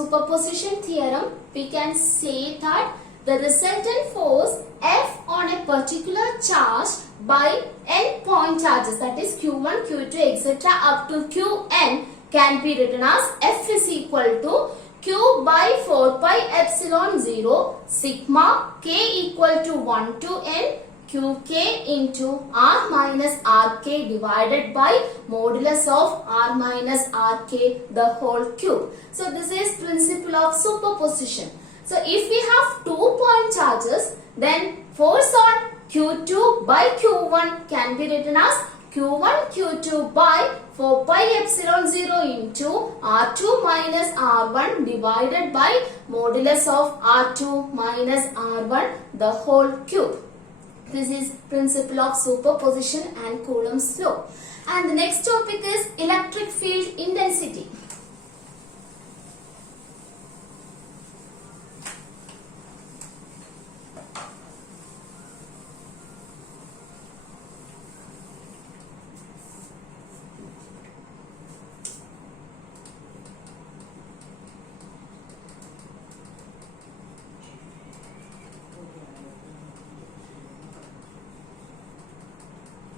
superposition theorem, we can say that the resultant force F on a particular charge by n point charges, that is Q1, Q2, etc. up to Qn, can be written as F is equal to Q by 4 pi epsilon 0 sigma k equal to 1 to n Qk into R minus Rk divided by modulus of R minus Rk the whole cube. So this is principle of superposition. So if we have 2 point charges, then force on Q2 by Q1 can be written as Q1 Q2 by 4 pi epsilon 0 into R2 minus R1 divided by modulus of R2 minus R1 the whole cube. This is principle of superposition and Coulomb's law. And the next topic is electric field intensity.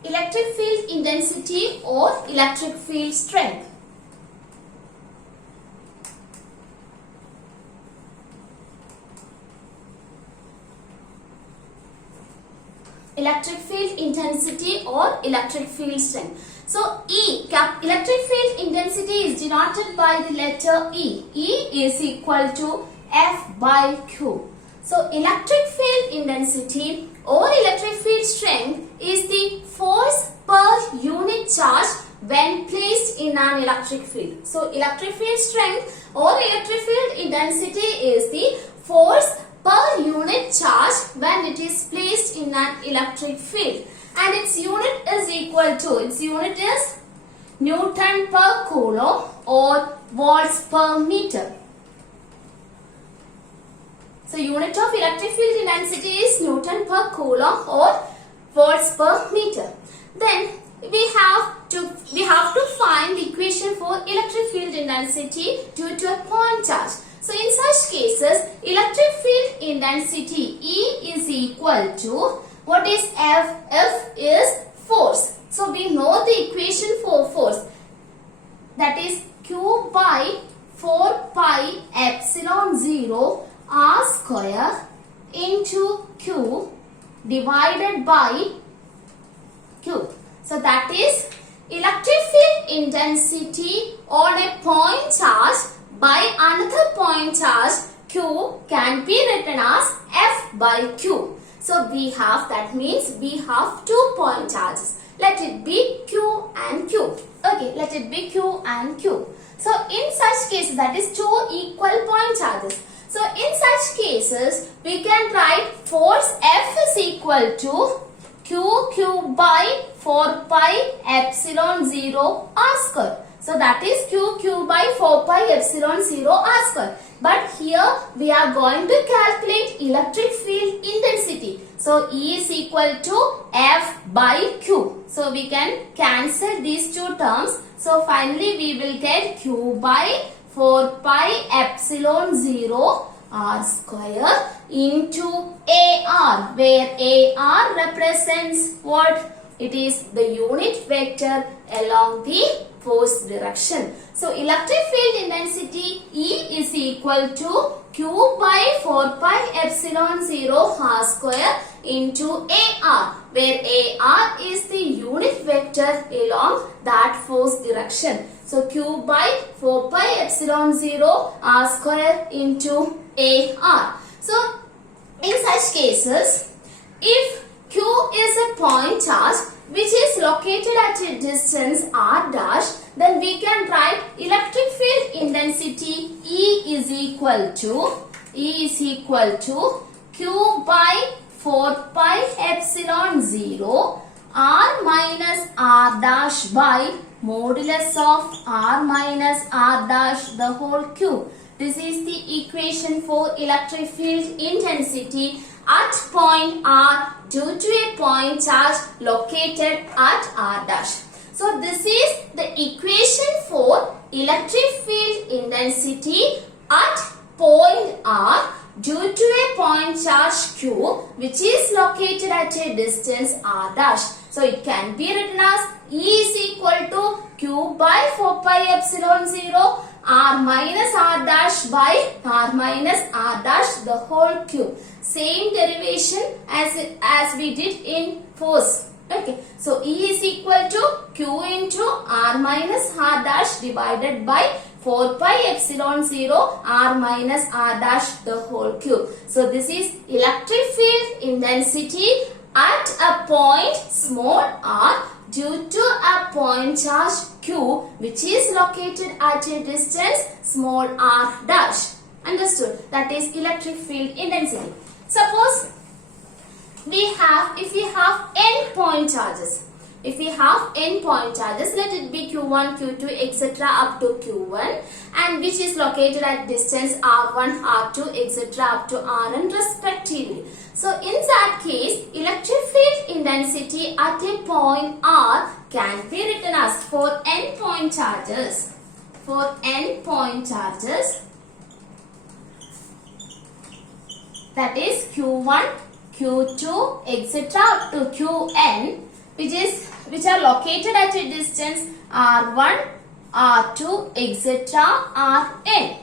Electric field intensity or electric field strength. Electric field intensity or electric field strength. So electric field intensity is denoted by the letter E. E is equal to F by Q. So electric field intensity or electric field strength is the force per unit charge when placed in an electric field. So electric field strength or electric field intensity is the force per unit charge when it is placed in an electric field, and its unit is equal to, Newton per coulomb or volts per meter. So unit of electric field intensity is Newton per coulomb or volts per meter. Then we have to find the equation for electric field intensity due to a point charge. So in such cases, electric field intensity E is equal to, what is F? F is force. So we know the equation for force, that is Q by 4 pi epsilon 0 R square into Q divided by Q. So that is electric field intensity on a point charge by another point charge Q can be written as F by Q. So we have, that means we have 2 point charges. Let it be Q and Q. Okay, let it be Q and Q. So in such cases, that is 2 equal point charges. So in such cases, we can write force F is equal to Q by 4 pi epsilon 0 R square. So that is Q by 4 pi epsilon 0 R square. But here we are going to calculate electric field intensity. So E is equal to F by Q. So we can cancel these two terms. So finally we will get Q by 4 pi epsilon 0 R square into AR, where AR represents what? It is the unit vector along the force direction. So electric field intensity E is equal to Q by 4 pi epsilon 0 R square into AR, where AR is the unit vector along that force direction. So Q by 4 pi epsilon 0 R square into AR. So in such cases, if Q is a point charge which is located at a distance R dash, then we can write electric field intensity E is equal to Q by 4 pi epsilon 0 R minus R dash by modulus of R minus R dash the whole cube. This is the equation for electric field intensity at point R due to a point charge located at R dash. So this is the equation for electric field intensity at point R due to a point charge Q which is located at a distance R dash. So it can be written as E is equal to Q by 4 pi epsilon 0 R minus R dash by R minus R dash the whole cube. Same derivation as we did in force. Okay, so E is equal to Q into R minus R dash divided by 4 pi epsilon 0 R minus R dash the whole cube. So this is electric field intensity at a point small r due to a point charge Q which is located at a distance small r dash. Understood? That is electric field intensity. Suppose if we have n point charges. If we have n point charges, let it be Q1, Q2, etc. up to Q1 and which is located at distance R1, R2, etc. up to Rn respectively. So in that case, electric field intensity at a point R can be written as for n point charges. For n point charges, that is Q1, Q2, etc. up to Qn, which are located at a distance R1, R2, etc. Rn.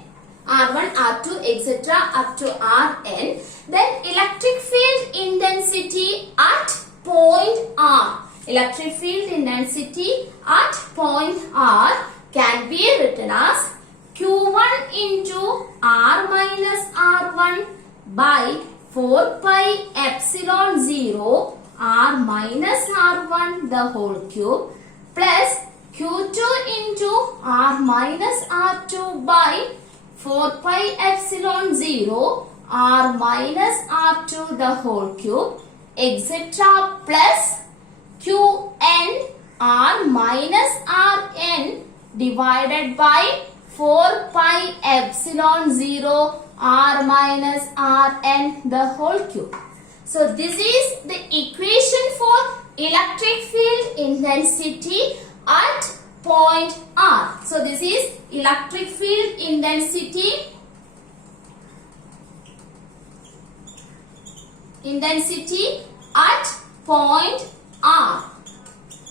R1, R2, etc. up to Rn. Then electric field intensity at point R. Electric field intensity at point R can be written as Q1 into R minus R1 by 4 pi epsilon 0 R minus R1 the whole cube plus Q2 into R minus R2 by 4 pi epsilon 0 R minus R2 the whole cube etc. plus Qn R minus Rn divided by 4 pi epsilon 0 R minus Rn the whole cube. So this is the equation for electric field intensity at point R. So this is electric field intensity at point R.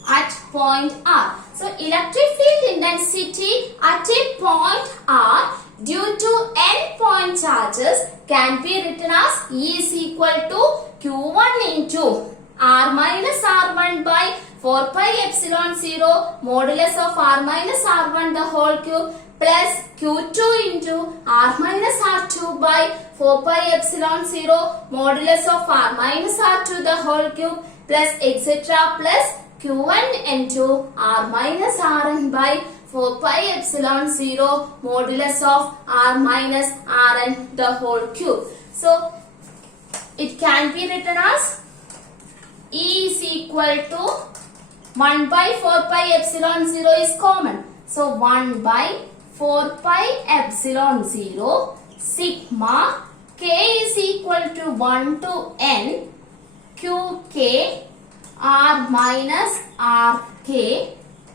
At point R. So electric field intensity at a point R due to n point charges can be written as E is equal to Q1 into R minus R1 by 4 pi epsilon 0 modulus of R minus R1 the whole cube plus Q2 into R minus R2 by 4 pi epsilon 0 modulus of R minus R2 the whole cube plus etc. plus Q1 into R minus Rn by 4 pi epsilon 0 modulus of R minus Rn the whole cube. So it can be written as E is equal to 1 by 4 pi epsilon 0 is common. So 1 by 4 pi epsilon 0 sigma k is equal to 1 to n qk r minus rk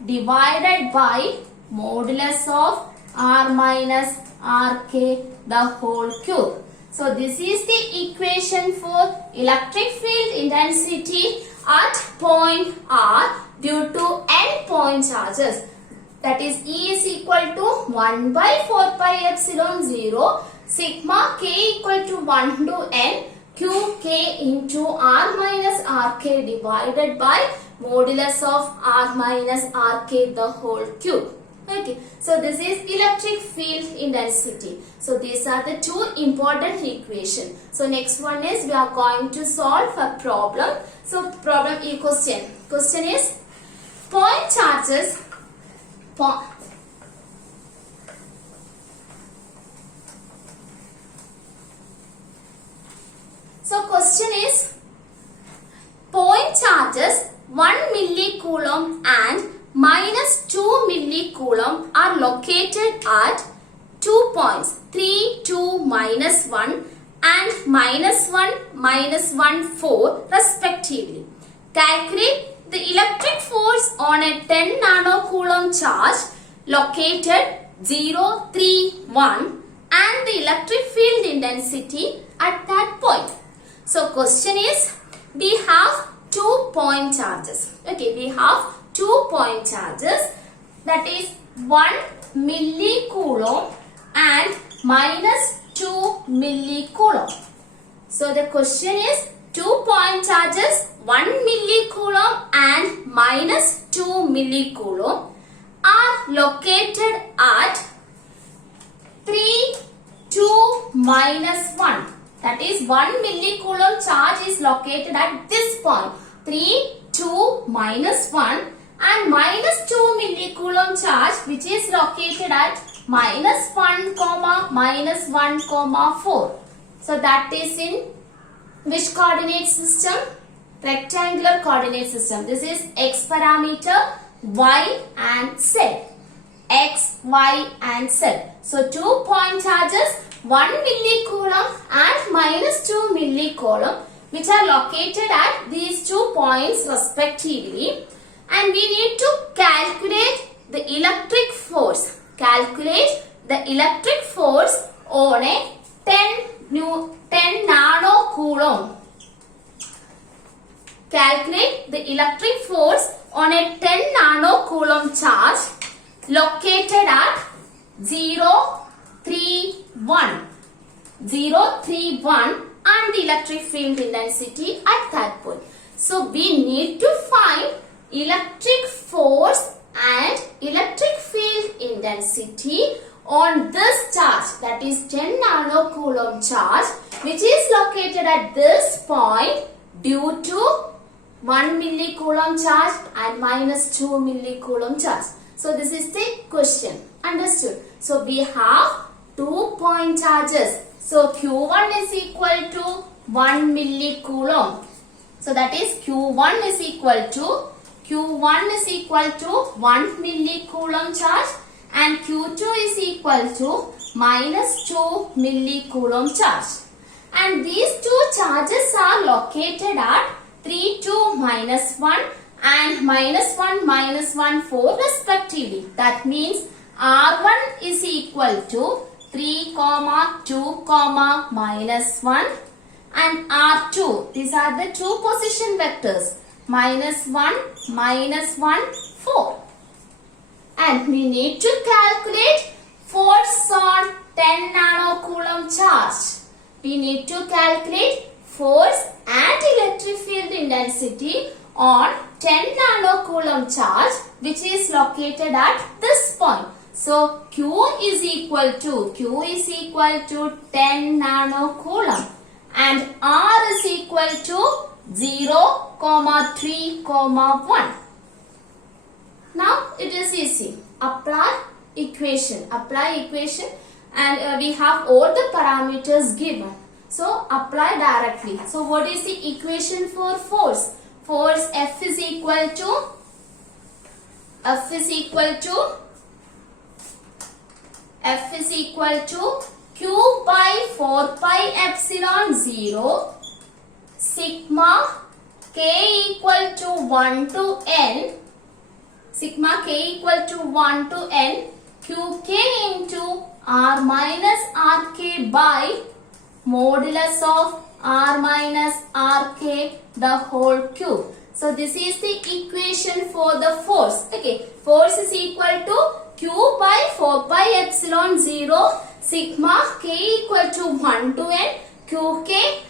divided by modulus of r minus rk the whole cube. So this is the equation for electric field intensity at point R due to n point charges. That is E is equal to 1 by 4 pi epsilon 0 sigma k equal to 1 to n qk into r minus rk divided by modulus of r minus rk the whole cube. Okay, so this is electric field intensity. So these are the two important equations. So next one is we are going to solve a problem. So problem question. Question is point charges. So question is point charges 1 millicoulomb and minus 2 millicoulomb are located at 2 points 3, 2, minus 1 and minus 1, minus 1, 4 respectively. Calculate the electric force on a 10 nanocoulomb charge located 0, 3, 1 and the electric field intensity at that point. So question is, we have 2 point charges. Okay, we have 2 point charges, that is 1 millicoulomb and minus 2 millicoulomb. So the question is, 2 point charges 1 millicoulomb and minus 2 millicoulomb are located at 3, 2, minus 1. That is 1 millicoulomb charge is located at this point. 3, 2, minus 1 and minus 2 millicoulomb charge which is located at minus 1, minus 1, 4. So that is in which coordinate system? Rectangular coordinate system. This is x parameter, y and z. X, y and z. So 2 point charges 1 millicoulomb and minus 2 millicoulomb which are located at these 2 points respectively, and we need to calculate the electric force. Calculate the electric force on a 10 nanocoulomb. Calculate the electric force on a 10 nanocoulomb charge located at 0, 3, 1. 0, 3, 1 and the electric field intensity at that point. So we need to find electric force and electric field intensity on this charge, that is 10 nanocoulomb charge which is located at this point due to 1 millicoulomb charge and minus 2 millicoulomb charge. So this is the question. Understood? So we have 2 point charges. So Q1 is equal to 1 millicoulomb. So that is Q1 is equal to 1 millicoulomb charge and Q2 is equal to minus 2 millicoulomb charge. And these two charges are located at 3, 2, minus 1 and minus 1, 4 respectively. That means R1 is equal to 3, 2, minus 1 and R2. These are the two position vectors. Minus 1, 4. And we need to calculate force on 10 nanocoulomb charge. We need to calculate force and electric field intensity on 10 nanocoulomb charge which is located at this point. So Q is equal to 10 nanocoulomb and R is equal to 0, 3, 1. Now it is easy. Apply equation and we have all the parameters given. So apply directly. So what is the equation for force? Force F is equal to Q by 4 pi epsilon 0 sigma k equal to 1 to n, Qk into R minus Rk by modulus of R minus Rk the whole cube. So this is the equation for the force. Okay, force is equal to Q by 4 pi epsilon 0 sigma k equal to 1 to n Qk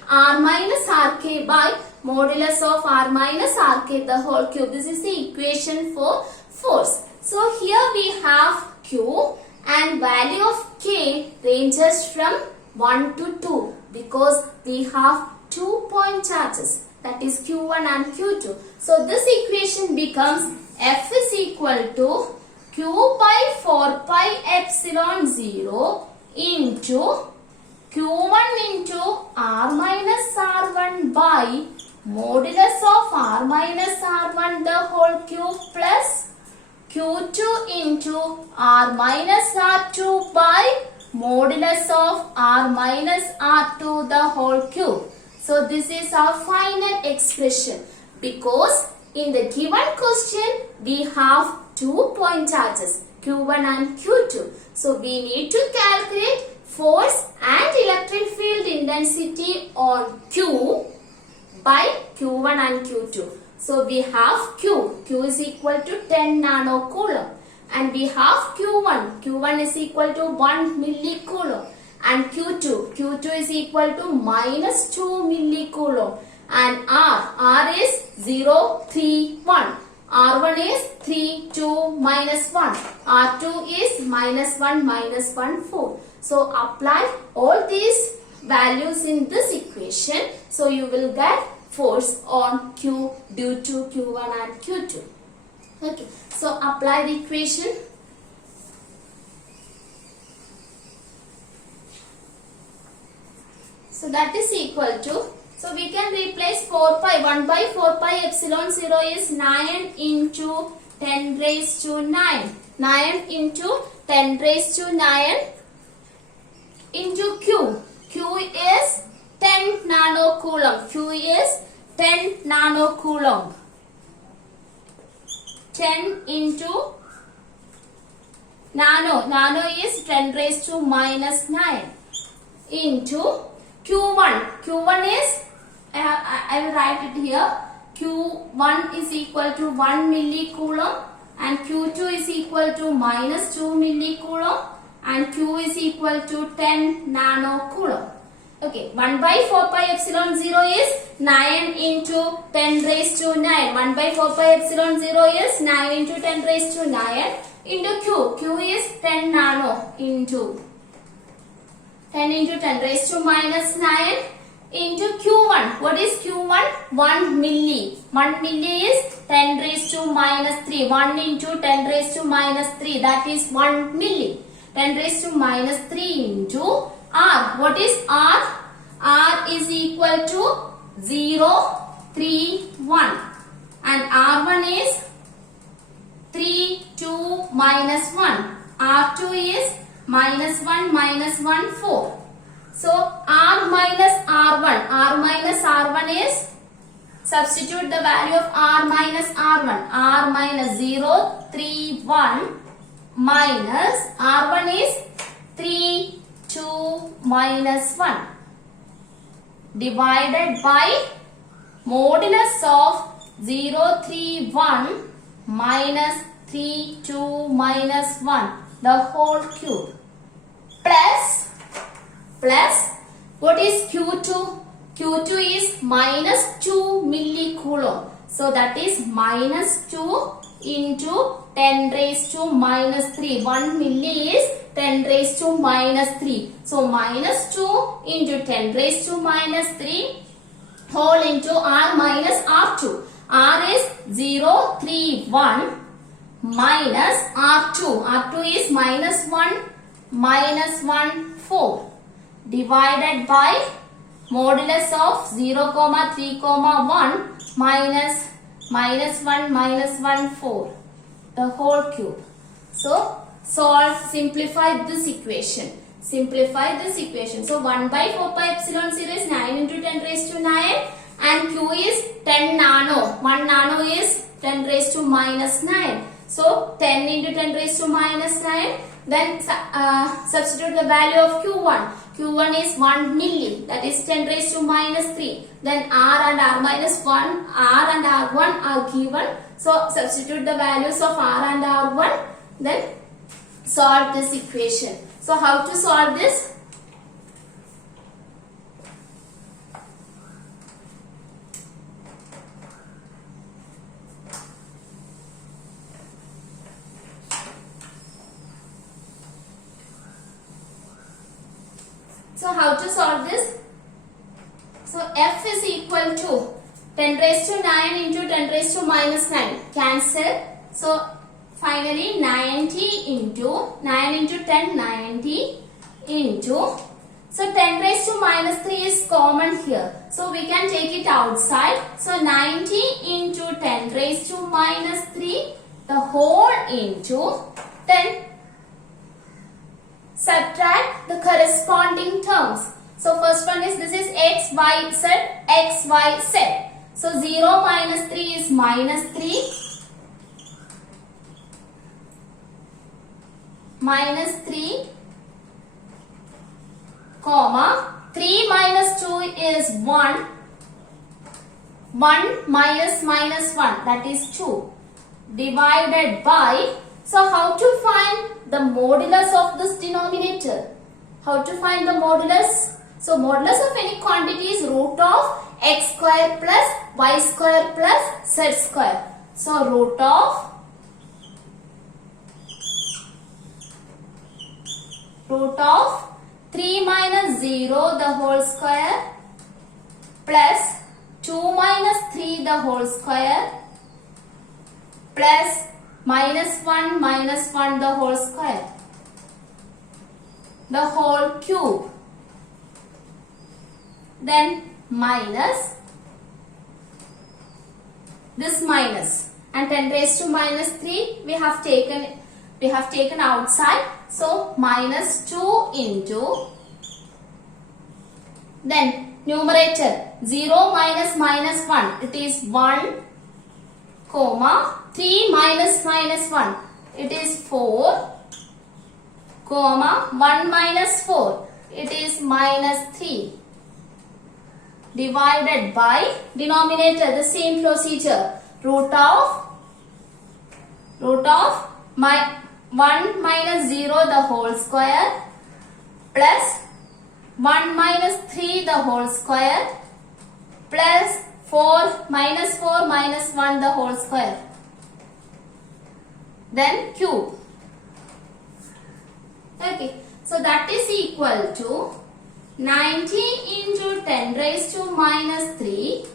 R minus Rk by modulus of R minus Rk the whole cube. This is the equation for force. So here we have Q and value of K ranges from 1 to 2 because we have 2 point charges, that is Q1 and Q2. So this equation becomes F is equal to Q by 4 pi epsilon 0 into Q1 into R minus R1 by modulus of R minus R1 the whole cube plus Q2 into R minus R2 by modulus of R minus R2 the whole cube. So this is our final expression because in the given question we have 2 point charges Q1 and Q2. So we need to calculate force and electric field intensity on Q by Q1 and Q2. So we have Q is equal to 10 nanocoulomb, and we have Q1 is equal to 1 millicoulomb, and Q2 is equal to minus 2 millicoulomb, and R is 0, 3, 1. R1 is 3, 2, minus 1. R2 is minus 1, minus 1, 4. So apply all these values in this equation. So you will get force on Q due to Q1 and Q2. Okay. So apply the equation. So that is equal to, so we can replace 4 pi, 1 by 4 pi epsilon 0 is 9 into 10 raised to 9. 9 into 10 raised to 9 into Q. Q is 10 nanocoulomb. Q is 10 nanocoulomb. 10 into nano is 10 raised to minus 9 into Q1. Q1 is, I will write it here. Q1 is equal to 1 millicoulomb, and Q2 is equal to minus 2 millicoulomb, and Q is equal to 10 nanocoulomb. Okay, 1 by 4 pi epsilon 0 is 9 into 10 raised to 9. 1 by 4 pi epsilon 0 is 9 into 10 raised to 9 into Q. Q is 10 nano into 10 into 10 raised to minus 9 into Q1. What is Q1? 1 milli. 1 milli is 10 raised to minus 3. 1 into 10 raised to minus 3. That is 1 milli. 10 raised to minus 3 into R. What is R? R is equal to 0, 3, 1. And R1 is 3, 2, minus 1. R2 is minus 1, minus 1, 4. So R minus R1. R minus R1 is, substitute the value of R minus R1. R minus 0, 3, 1 minus R1 is 3, 2, minus 1 divided by modulus of 0, 3, 1 minus 3, 2, minus 1, the whole cube, plus what is Q2? Q2 is minus 2 millicoulomb. So that is minus 2 into 10 raised to minus 3. 1 milli is 10 raised to minus 3. So minus 2 into 10 raised to minus 3 whole into R minus R2. R is 0, 3, 1 minus R2. R2 is minus 1, minus 1, 4 divided by modulus of 0, 3, 1 minus 1, minus 1, 4, the whole cube. So simplify this equation. So 1 by 4 pi epsilon 0 is 9 into 10 raised to 9, and Q is 10 nano. 1 nano is 10 raised to minus 9. So 10 into 10 raised to minus 9. Then substitute the value of Q1. Q1 is 1 milli, that is 10 raised to minus 3. Then R and R minus 1, R and R1 are given. So substitute the values of R and R1. Then solve this equation. So how to solve this? So how to solve this? So F is equal to 10 raised to 9 into 10 raised to minus 9. Cancel. So finally 90 into 9 into 10, 90 into, so 10 raised to minus 3 is common here. So we can take it outside. So 90 into 10 raised to minus 3, the whole into 10. Subtract the corresponding terms. So first one is, this is x, y, z, x, y, z. So 0 minus 3 is minus 3. Minus 3. comma 3 minus 2 is 1. 1 minus 1, that is 2, divided by, so how to find the modulus of this denominator? How to find the modulus? So modulus of any quantity is root of x square plus y square plus z square. So root of 3 minus 0 the whole square plus 2 minus 3 the whole square plus minus 1 the whole square, the whole cube, then minus this minus, and 10 raised to minus 3 we have taken outside, so minus 2 into, then numerator 0 minus 1, it is 1, comma 3 minus 1, it is 4, comma 1 minus 4, it is minus 3, divided by denominator, the same procedure, root of 1 minus 0 the whole square plus 1 minus 3 the whole square plus 4 minus 1 the whole square, then cube. Okay, so that is equal to 90 into 10 raised to minus 3,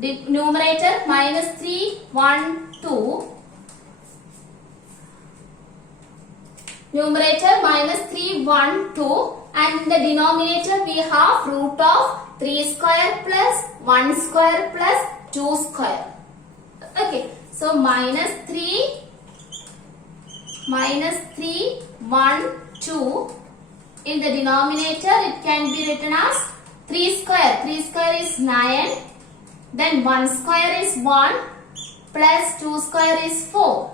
the numerator minus 3, 1, 2, numerator minus 3, 1, 2, and in the denominator we have root of 3 square plus 1 square plus 2 square. Okay, so minus 3, 1, 2, in the denominator it can be written as 3 square. 3 square is 9, then 1 square is 1 plus 2 square is 4.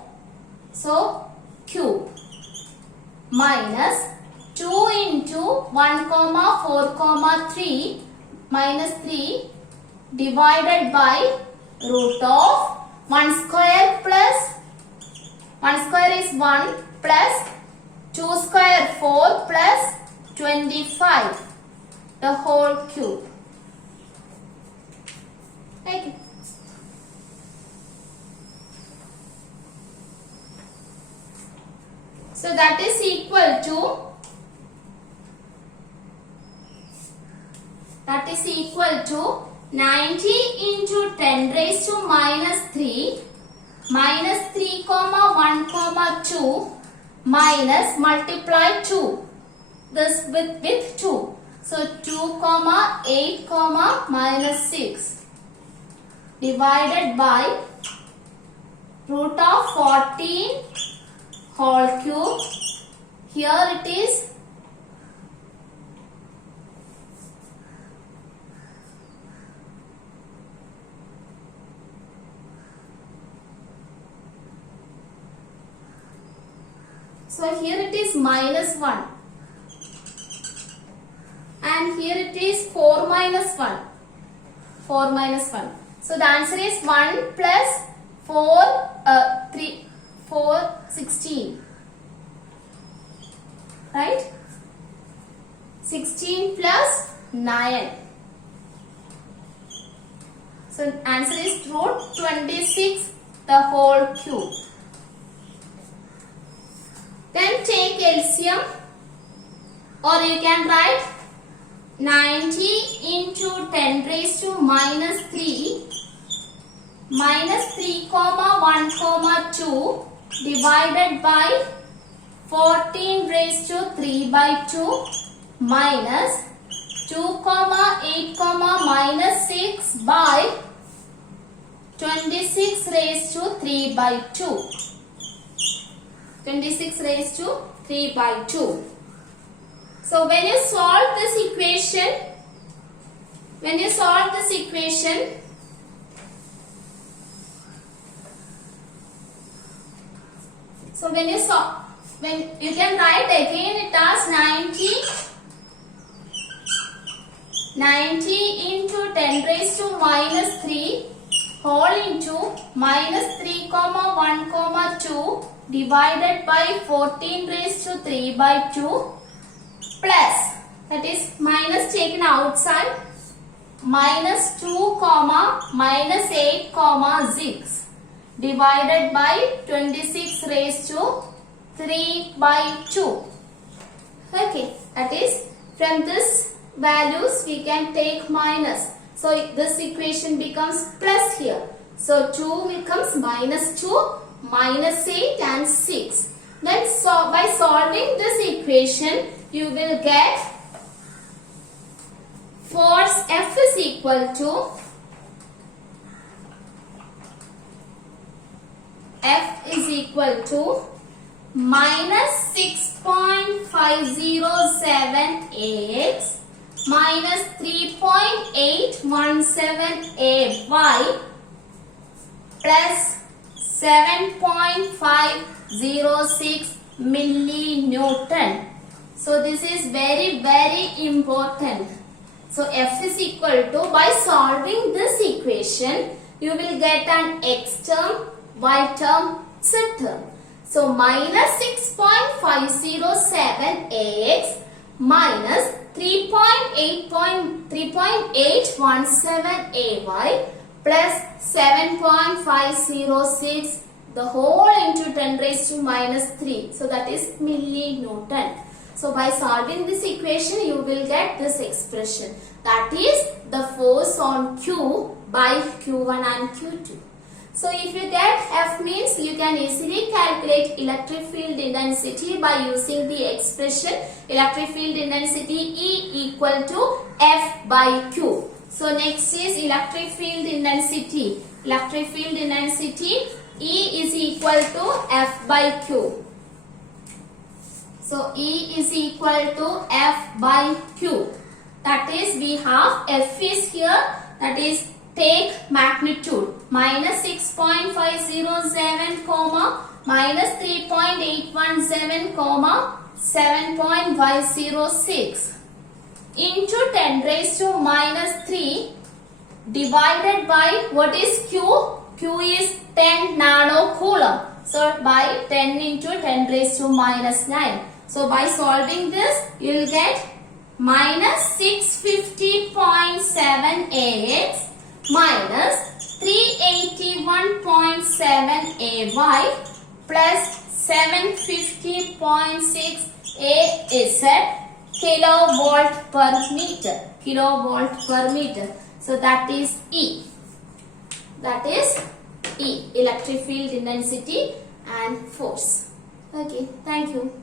So cube, minus 2 into 1 comma 4 comma 3 minus 3 divided by root of 1 square plus 1 square is 1 plus 2 square 4 plus 25, the whole cube. Okay. So that is equal to 90 into 10 raised to minus 3 comma 1 comma 2 minus multiply 2, this with 2, so 2 comma 8 comma minus 6 divided by root of 14 whole cube, here it is so here it is minus 1 and here it is 4 minus 1. 4 minus 1. So the answer is 1 plus 4, 16. Right? 16 plus 9. So answer is root 26 the whole cube. Then take LCM, or you can write 90 into 10 raised to minus 3 comma 1 comma 2 divided by 14 raised to 3 by 2 minus 2 comma 8 comma minus 6 by 26 raised to 3 by 2. 26 raised to 3 by 2. So when you solve this equation, when you can write again it as 90 90 into 10 raised to minus 3 whole into minus 3 comma 1 comma 2 divided by 14 raised to 3 by 2 plus, that is minus taken outside, minus 2 comma minus 8 comma 6 divided by 26 raised to 3 by 2. Okay, that is from this values we can take minus. So this equation becomes plus here. So 2 becomes minus 2, minus 8 and 6. Then by solving this equation you will get force F is equal to minus 6.507 AX minus 3.817 AY plus 7.506 millinewton. So this is very important. So F is equal to, by solving this equation you will get an X term, Y term, Z term. So minus 6.507 AX minus 3.817 AY plus 7.506 the whole into 10 raised to minus 3. So that is millinewton. So by solving this equation you will get this expression. That is the force on Q by Q1 and Q2. So if you get F means you can easily calculate electric field intensity by using the expression electric field intensity E equal to F by Q. So next is electric field intensity. Electric field intensity E is equal to F by Q. So E is equal to F by Q. That is we have F is here, that is take magnitude minus 6.507 comma minus 3.817 comma 7.506 into 10 raised to minus 3 divided by what is Q? Q is 10 nano coulomb. So by 10 into 10 raised to minus 9. So by solving this you will get minus 650.7 AX minus 381.7 AY plus 750.6 AZ kilovolt per meter. Kilovolt per meter. So that is E. That is E, electric field intensity and force. Okay, thank you.